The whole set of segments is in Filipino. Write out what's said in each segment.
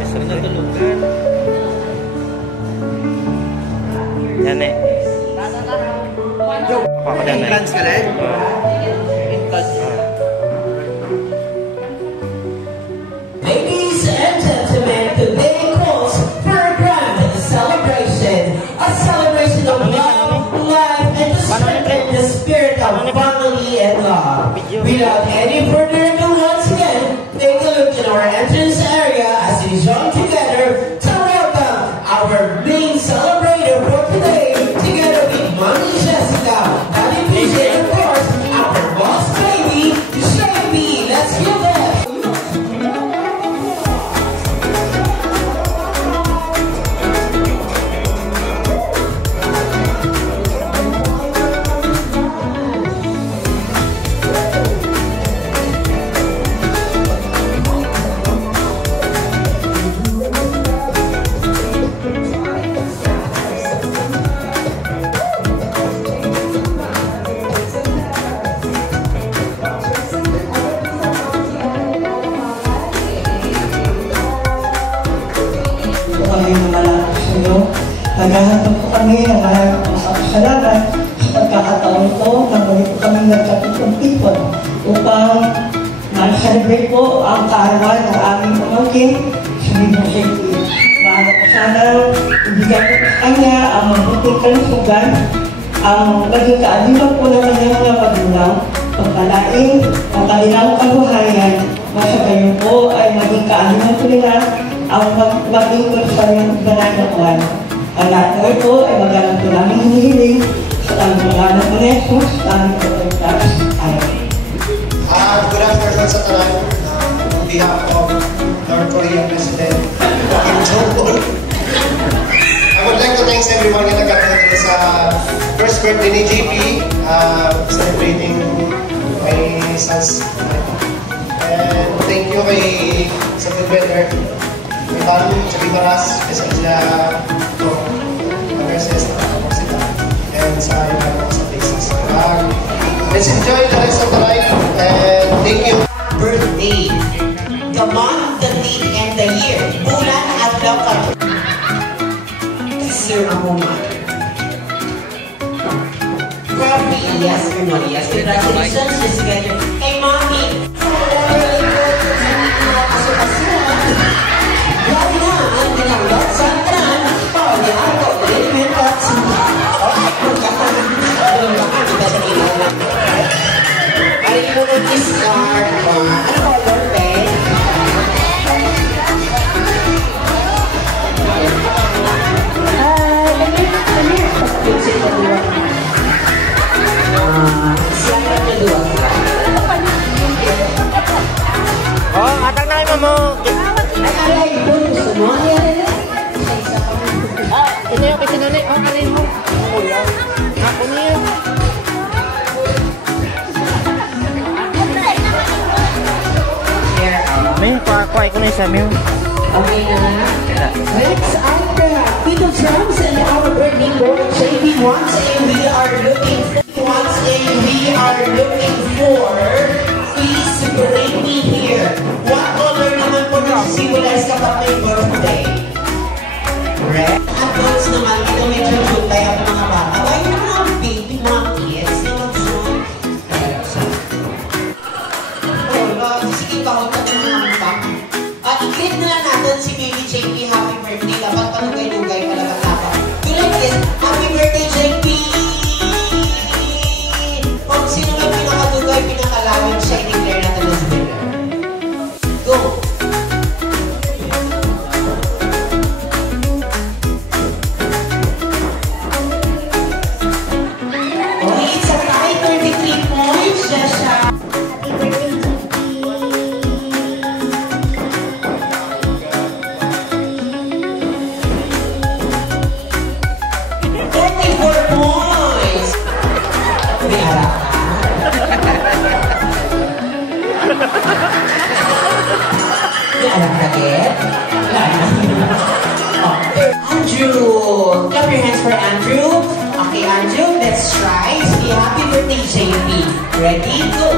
Natulugan. Yan eh. Ako na entrance ka rin? Ladies and gentlemen, today calls for a grand celebration. A celebration of love, life, and to strengthen the spirit of family and love. Without any further ado, once again, take a look in our entrance area as we join together to welcome our main celebrator for today, together with Mommy Jessica, Daddy PJ, and of course, our boss baby, Shavy. Let's give them. Naghahanap po kami ng maraming pasalamat sa pagkakataon ito na muli po kami nagkatutong-tipon upang ma-celebrate po ang kaarawan ng aming pamangkin sa Bibong Safety. Mahanap po sana ibigay po sa kanya ang mabuting kalusugan, ang maging kaaliwan po ng kanyang mga magulang, pagpalain ang kanilang kabuhayan, masagayon po ay maging kaaliwan po nila ang maging konsayang bananakuan. Ang lahat na ito ay magalang po namin hinihiling sa tamang pangalan mo na Jesus, sa aming pagkakataas. Good afternoon sa tanan. On behalf of North Korean President Kim Jong-un, I would like to thank everyone na nag-attend sa first birthday ni JP, celebrating my son's and thank you kay sa good weather. May bago sa Bibaras, kasi sila nurses na sila and sa iba't sa places. Let's enjoy the rest of the night and thank you. Birthday, the month, the date, and the year. Bulan at dapat. Sir, a moment. Probably yes or no yes. Congratulations, just together. Hey, Mommy. Oh, atang na kayo mo. Ito yung kasi nanay. Oh, kanay mo. Ako niya. May kuha ko na isa mo. Okay na. Let's after Tito Drums and our birthday boy JP once and we are looking for please bring me here. What color naman po nag-symbolize kapag may birthday? Red. At those naman, ito medyo cute tayo ang mga bata. Ay, yung mga baby, mga kids na mag-shoot. Sige, kahot na ng mga at i-clip na lang natin si Baby JP. Happy birthday. Dapat panugay-lugay pala matapang. Tulad din, happy birthday JP! Kung sino may pinakadugay, pinakalawin siya, i-declare natin as winner. Go! Okay, it's a tie, 33 points. Jasha. Happy birthday, Andrew, clap your hands for Andrew. Okay, Andrew, let's try. Say happy birthday, JP. Ready? Go.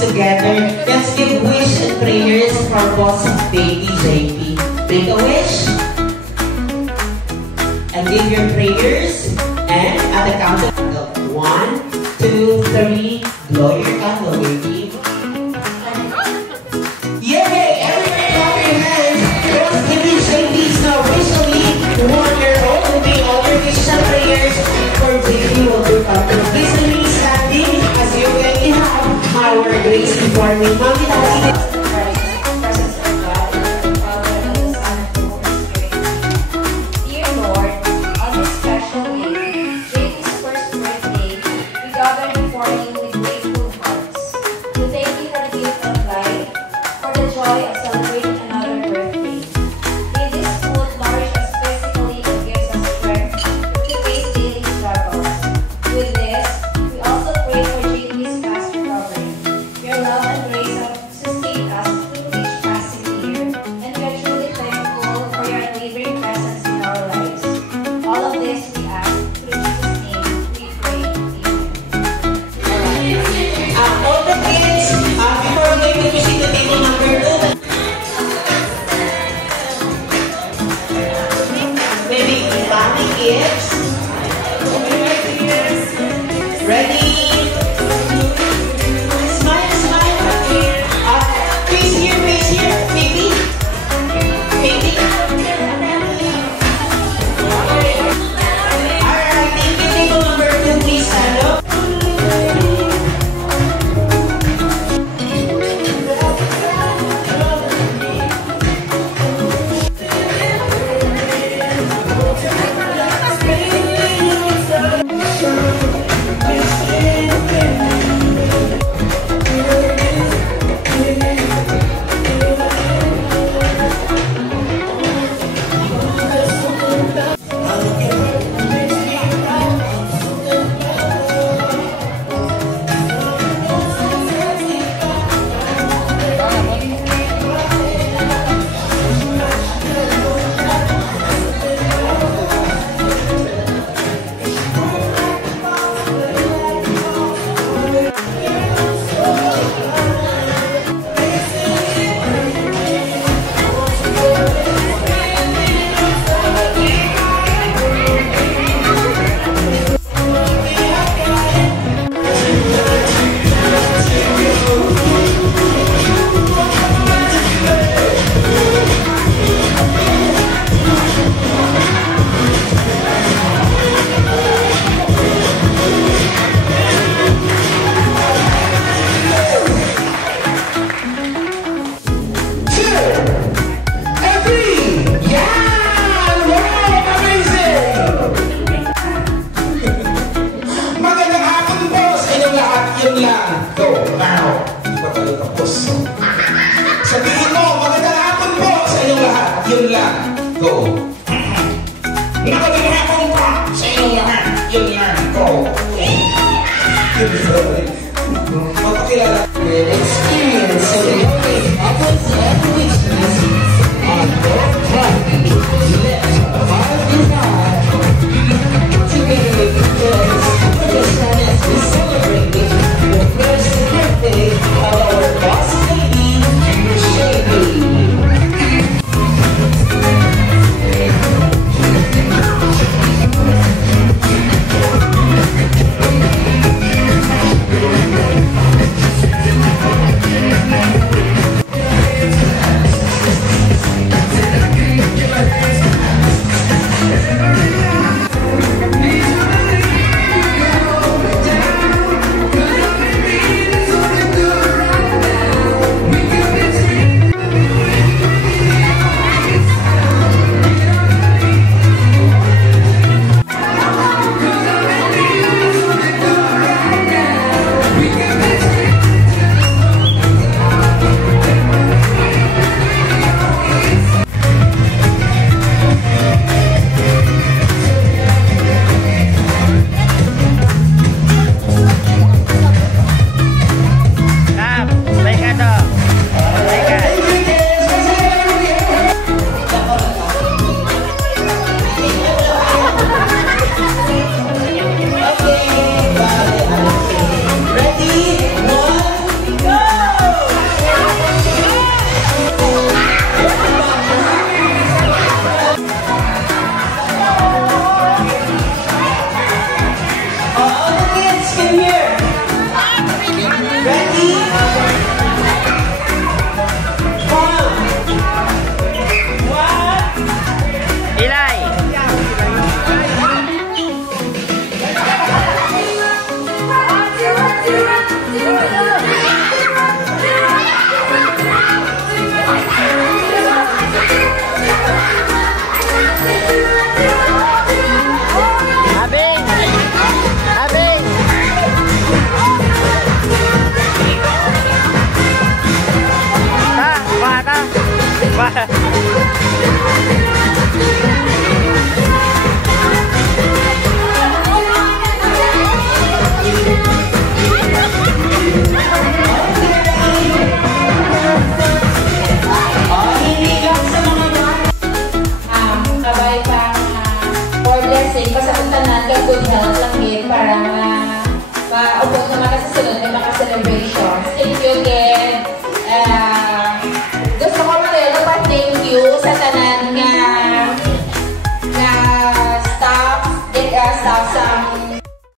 together. Let's give wish and prayers for boss baby JP. Make a wish. And give your prayers. And at the count of 1, 2, 3, blow your candle, baby. Yay! Everybody clap your hands. Boss baby JP is now officially 1 year old. And may all your wishes and prayers for JP will become true. Please remain standing as you already have our grace before me. Mommy, Daddy.